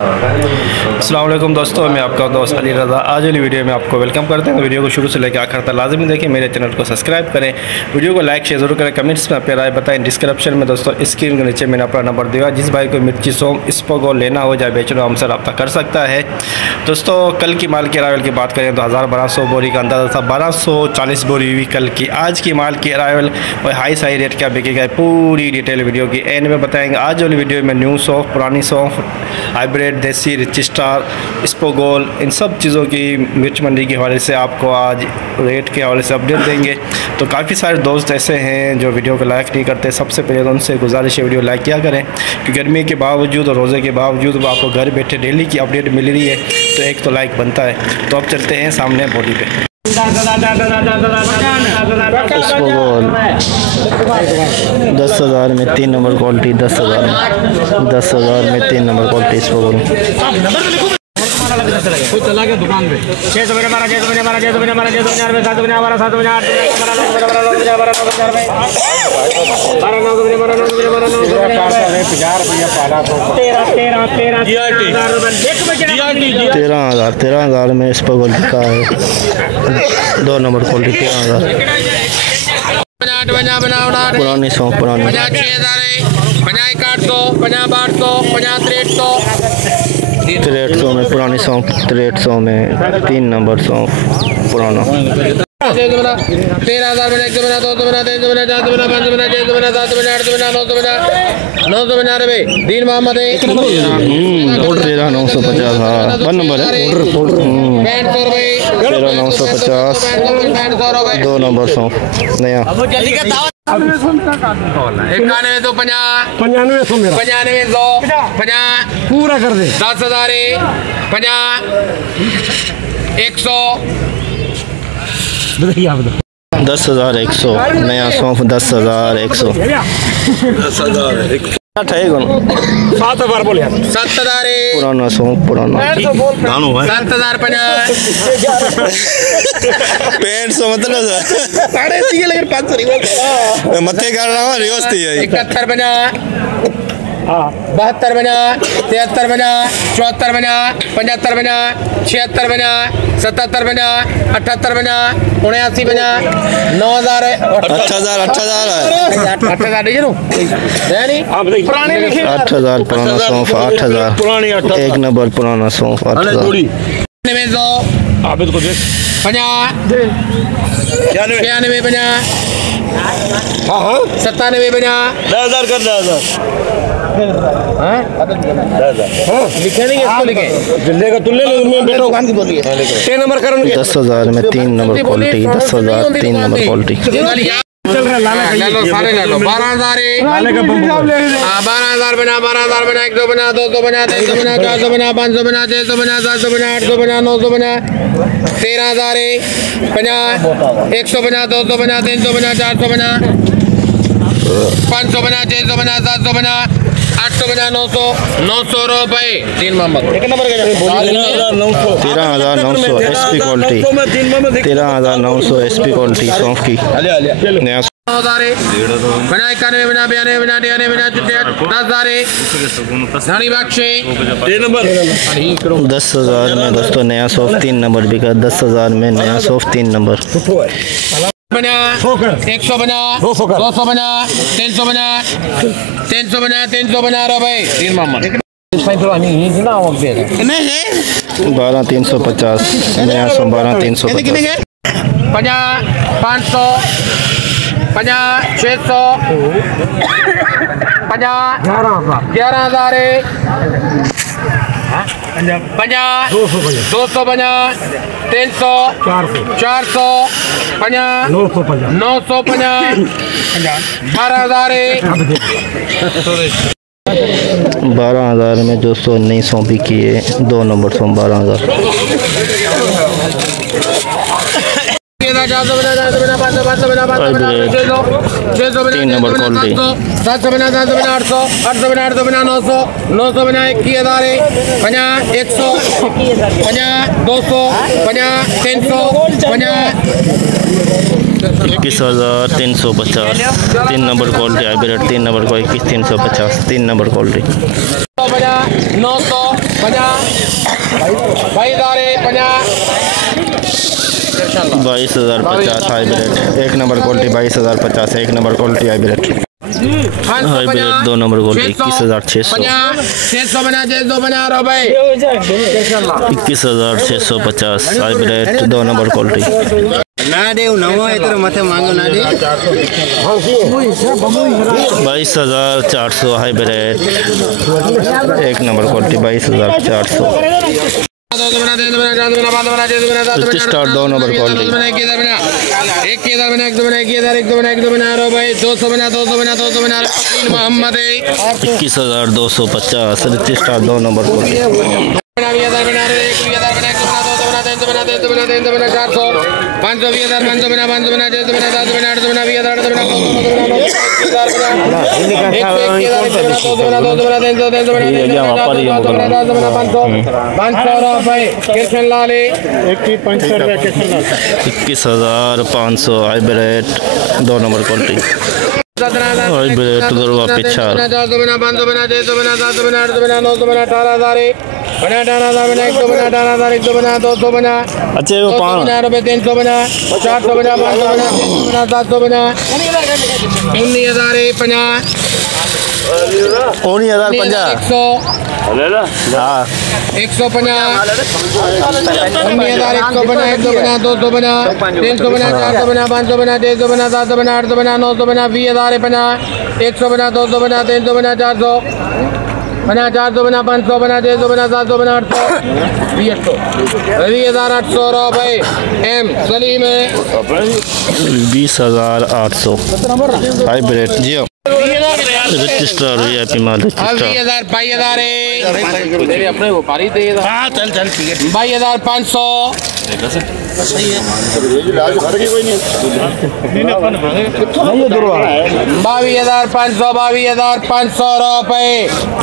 अस्सलाम वालेकुम दोस्तों, मैं आपका दोस्त अली रज़ा। आज वाली वीडियो में आपको वेलकम करते हैं। वीडियो को शुरू से लेकर आखिर तक लाजमी देखें। मेरे चैनल को सब्सक्राइब करें, वीडियो को लाइक शेयर जरूर करें, कमेंट्स में अपनी राय बताएं। डिस्क्रिप्शन में दोस्तों स्क्रीन के नीचे मैंने अपना नंबर दिया, जिस भाई को मिर्ची सौंफ इसपोगोल लेना हो जाए बेचना हो हमसे रब्ता कर सकता है। दोस्तों कल की माल की अराइवल की बात करें तो 1200 बोरी का अंदाज़ा था, 1240 बोरी हुई कल की। आज की माल की अराइवल और हाई साई रेट क्या बिकेगा पूरी डिटेल वीडियो की एंड में बताएंगे। आज वाली वीडियो में न्यू सौंफ, पुरानी सौंफ, हाइब्रिड, देसी, रिच स्टार, इसपोगोल, इन सब चीज़ों की मिर्च मंडी के हवाले से आपको आज रेट के हवाले से अपडेट देंगे। तो काफ़ी सारे दोस्त ऐसे हैं जो वीडियो को लाइक नहीं करते। सबसे पहले तो उनसे गुजारिश है वीडियो लाइक किया करें, क्योंकि गर्मी के बावजूद और रोज़े के बावजूद वो आपको घर बैठे डेली की अपडेट मिल रही है, तो एक तो लाइक बनता है। तो अब चलते हैं सामने बॉडी पे। इसपोगोल 10,000 में 3 नंबर क्वालिटी, 10,000 में 3 नंबर क्वालिटी इसपोगोल। चला गया दुकान पे 600 मेरे मारा 600 मेरे मारा 600 मेरे मारा 600 700 मेरे मारा 700 मेरे 8 13,000 में इसपोगोल बिका है। 2 नंबर क्वालिटी 13,000। पुरानी सौंफ पुरानी 6300 में पुरानी सौंफ, 6300 में 3 नंबर सौंफ पुराना। 13,000 बना 1 बना 2 बना 3 बना 4 बना 5 बना 6 बना 7 बना 8 बना 9 बना 9 बना रे दीन मोहम्मद है 13,950। हाँ 1 नंबर है ऑर्डर 13,950 2 नंबर सौंफ नया। 9150 पूरा कर दे 10,000 100 10,100 नया सौंफ 10,100 7,000 बोले 7,000 पुराना सौंफ पुराना 7,050 500 मतलब 3.5 लेकिन 500 नहीं बोलते मत्थे कर रहा हूँ रिवर्स थी 71 बना 72 बना 73 बना 74 बना 75 बना 76 बना 77 बना 78 बना 79 बना 9,000 8,000 पुराने 8,000 पुराना सौंफ 8,000 1 नंबर पुराना सौंफ 8,000 आबिद को देख 96 बना हाँ 97 बना 10,000 कर 10,000 लिखे नहीं इसको लिखे जिले का तुल्ले में बेटा दुकान की बोलिए 6 नंबर कर 10,000 में 3 नंबर क्वालिटी 10,000 3 नंबर क्वालिटी चल रहा ले लो सारे ले लो 12,000 12,000 बना 12,000 बना 1 2 बना 2 बना 3 बना 400 बना 500 बना 600 बना 700 बना 800 बना 900 बना 13,000 50 100 बना 200 बना 300 बना 400 बना 500 बना 600 बना 700 बना 800 बना 900 रुपए 3 Mohammad 1 number 13,900 SP quality 13,900 SP quality सौंफ की नया 9,000 बना 91 बना 92 बना 93 बना 10,000 रानी बख्शे 10,000 में दोस्तों नया सौंफ 3 नंबर बिका 10,000 में नया सौंफ 3 नंबर बना 100 बना 200 बना 300 बना 300 बना रहा भाई 3 मोहम्मद 12,350 नया सौंफ 12,350 50 500 50 600 50 11,000 50 200 बना 300 400 50 950 12,000 में जो सौ नई सौंपी की है 2 नंबर सौंप 12,000 3 नंबर क्वालिटी 700 बना 700 बना 800 800 बना 800 बना 900 900 बना 21,000 50 100 50 200 50 300 50 21,350 3 नंबर क्वालिटी हाइब्रिड 3 नंबर को 21,350 3 number quality 900 ₹22,050 hybrid 1 number quality 22,050 1 number quality hybrid 2 number quality 21,600 21,650 hybrid 2 number quality ना दे नवा इधर मत मांगो ना दे 22,400 hybrid 1 number quality 22,400 start 2 number quality 21,250 rich star 2 number quality 21,500 hybrid 2 number quality hybrid दुर्वा पिछाड़ 20,800 hybrid जी register VIP माल register 22,500 रुपए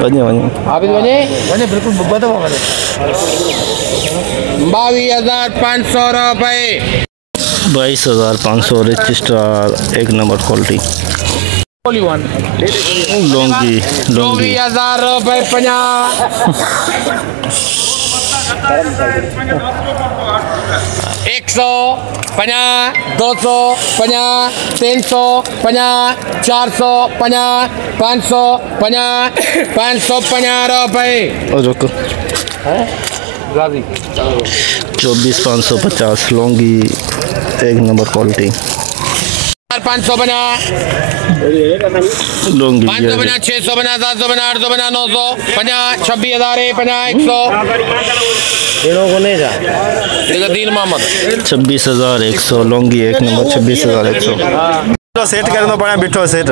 22,500 रुपए 22,500 register 1 number quality Longi 24,000 रुपए 50 150 250 350 450 550 550 रुपए 24,550 लॉन्गी 1 नंबर क्वालिटी 550 लॉन्गी 550 650 750 850 950 26,000 50 मोहम्मद 26,100 लॉन्गी 1 नंबर 26,100 सेट कर दो पड़ा बिठो सेट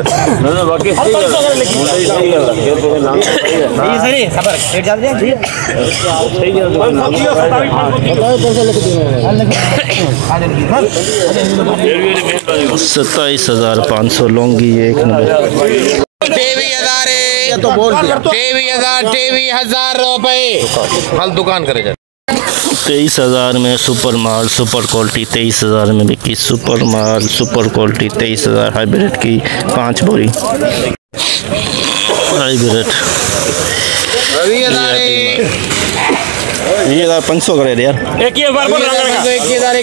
₹27,500 लॉन्गी 1 नंबर 23,000 रुपए हल दुकान करे 23,000 में सुपर माल सुपर क्वालिटी 23,000 में बिकी सुपर माल सुपर क्वालिटी 23,000 हाइब्रिड की 5 बोरी हाइब्रिड 500 करे यार 21,000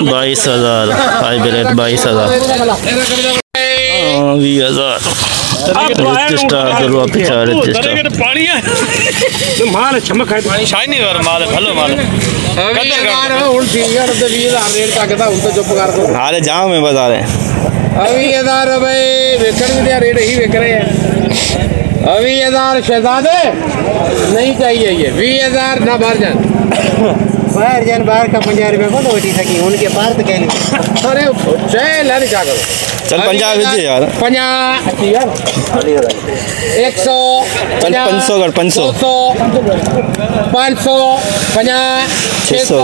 22,000 हाइब्रिड 22,000 20,000 रजिस्टर दरवा पिछा रजिस्टर पानी है माल चमक है शाइनी और माल भलो माल हारे जाओ मैं बता रहे 20,000 रुपए वेचन में रेट ही बेच रहे हैं 20,000 शहजादे नहीं चाहिए ये 20,000 ना बाहर जान बाहर का 50 रुपए को तो उठी सकी उनके पार तो कह अरे चल यार क्या करो चल 50 भेजे यार 50 यार 100 500 कर 500 500 50 600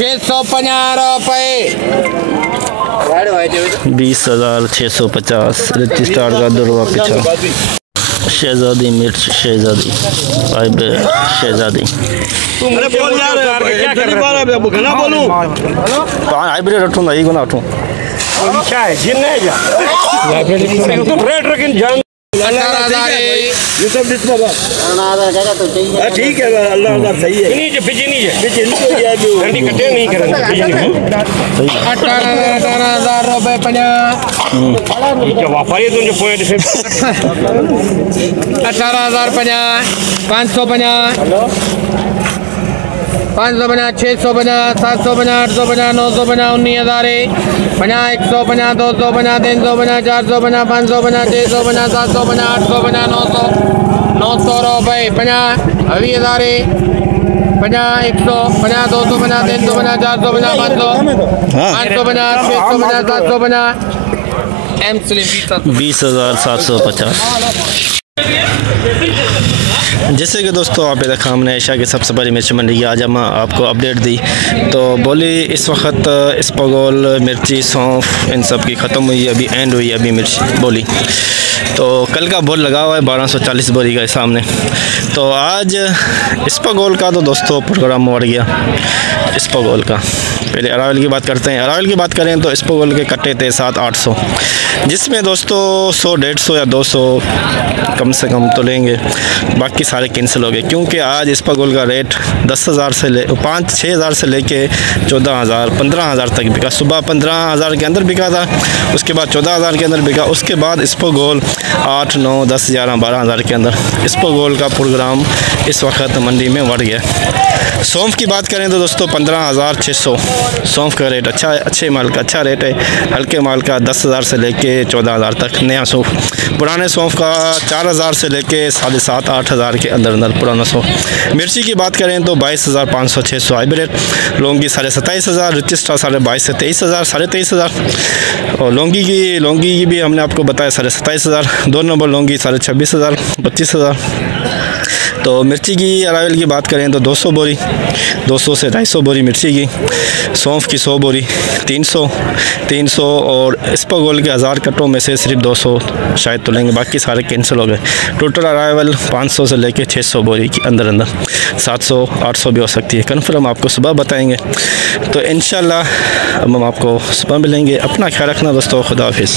650 रुपए 20,650 रजिस्टर का दरवा पिछा शहजादी मिर्च शहजादी हाइब्रिड शहजादी। अरे बोल यार, क्या कर रहा है? ना बोलूं हाइब्रिड रखूँ ना, ये ना रखूँ क्या है जिन नहीं जा तो रेट रखिन जान 18,000 ये सब डिस्प्ले बस 18,000 तो चाहिए। ठीक है अल्लाह का सही है। नहीं बिजली है बिजली तो यार जो ठंडी कटे नहीं करेंगे बिजली 18,000 रुपए 50 ये व्यापारी तो जो पॉइंट से 18,050 550 550 650 750 850 950 19,000 50 150 250 350 450 550 650 750 850 900 रुपए 50 20,000 50 100 50 250 350 450 500 550 650 750 एम स्लिम 20,750। जैसे कि दोस्तों आप देखा हमने एशिया की सबसे बड़ी मिर्च मंडी की आज हम आपको अपडेट दी। तो बोली इस वक्त इसबगोल मिर्ची सौंफ इन सब की ख़त्म हुई, अभी एंड हुई अभी मिर्च बोली। तो कल का बोल लगा हुआ है 1240 बोरी का सामने। तो आज इसबगोल का तो दोस्तों प्रोग्राम बढ़ गया। इसबगोल का पहले अरावल की बात करते हैं। अरावल की बात करें तो इसबगोल के कट्टे थे 700-800, जिसमें दोस्तों 100-150 या 200 कम से कम तो लेंगे, बाकी सारे कैंसिल हो गए। क्योंकि आज इसबगोल का रेट 10,000 से 5-6,000 से लेके 14,000 15,000 तक बिका। सुबह 15,000 के अंदर बिका था, उसके बाद 14,000 के अंदर बिका, उसके बाद इसबगोल 8, 9, 10, 11, 12,000 के अंदर इसबगोल का प्रोग्राम इस वक्त मंडी में बढ़ गया। सौंफ की बात करें तो दोस्तों 15,600 सौंफ का रेट अच्छा है, अच्छे माल का अच्छा रेट है। हल्के माल का 10,000 से लेके 14,000 तक नया सौंफ। पुराने सौंफ का 4,000 से लेके 7,500-8,000 के अंदर अंदर पुराना सौंफ। मिर्ची की बात करें तो 22,500-600 हाइब्रिड। लौंगी 27,500, रजिस्ट्रा 22,500 से 23,000 23,500। और लौंगी की भी हमने आपको बताया 27,500। 2 नंबर लौंगी 26,500 25,000। तो मिर्ची की अरावल की बात करें तो 200 बोरी 200 से 250 बोरी मिर्ची की। सौंफ की 100 बोरी 300 और इसबगोल के 1000 कट्टों में से सिर्फ 200 शायद तो लेंगे, बाकी सारे कैंसिल हो गए। टोटल अरावल 500 से लेके 600 बोरी के अंदर 700-800 भी हो सकती है। कन्फर्म आपको सुबह बताएंगे। तो इंशाल्लाह अब हम आपको सुबह मिलेंगे। अपना ख्याल रखना दोस्तों, खुदा हाफिज़।